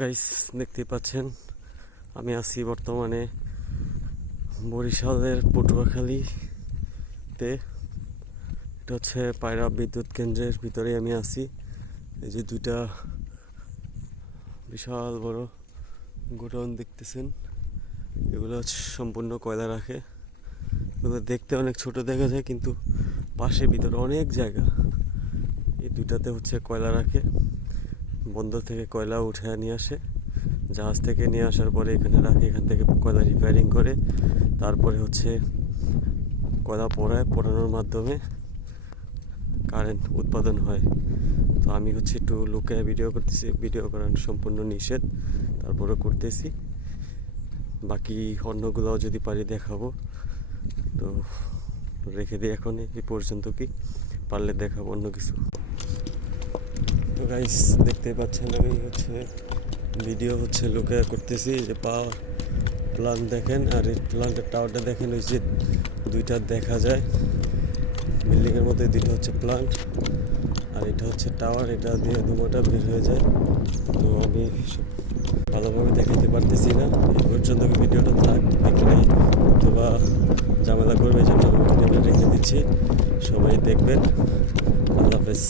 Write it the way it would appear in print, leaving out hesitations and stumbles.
Guys দেখতে পাচ্ছেন আমি আছি বর্তমানে বরিশালের পটুয়াখালীতে। এটা হচ্ছে পায়রা বিদ্যুৎ কেন্দ্রের ভিতরে আমি আছি। এই যে দুইটা বিশাল বড় গোডাউন দেখতেছেন, এগুলো হচ্ছে সম্পূর্ণ কয়লা রাখে। এগুলো দেখতে অনেক ছোট দেখা যায়, কিন্তু পাশে ভিতরে অনেক জায়গা। এই দুইটাতে হচ্ছে কয়লা রাখে, বন্দর থেকে কয়লা উঠে নিয়ে আসে, জাহাজ থেকে নিয়ে আসার পরে এখানে রাখে, এখান থেকে কয়লা রিপেয়ারিং করে তারপরে হচ্ছে কয়লা পোড়ানোর মাধ্যমে কারেন্ট উৎপাদন হয়। তো আমি হচ্ছে একটু লুকায় ভিডিও করতেছি, ভিডিও করানো সম্পূর্ণ নিষেধ, তারপরে করতেছি। বাকি অন্যগুলোও যদি পারি দেখাবো, তো রেখে দিই এখন এই পর্যন্ত, কি পারলে দেখাবো অন্য কিছু। তো গাইস দেখতে পাচ্ছেন আমি হচ্ছে ভিডিও হচ্ছে লুকায় করতেছি। যে পাওয়ার প্লান্ট দেখেন, আর এই প্লান্টের টাওয়ারটা দেখেন, ওই যে দুইটা দেখা যায় বিল্ডিংয়ের মধ্যে, দুইটা হচ্ছে প্লান্ট আর এটা হচ্ছে টাওয়ার। এটা দিয়ে ধুমোটা বের হয়ে যায়। তো আমি ভালোভাবে দেখাতে পারতেছি না, এই পর্যন্ত ভিডিওটা থাক এখানে, অথবা ঝামেলা করবে, জন্য আমি ভিডিওটা রেখে দিচ্ছি। সবাই দেখবেন। আল্লাহ হাফেজ।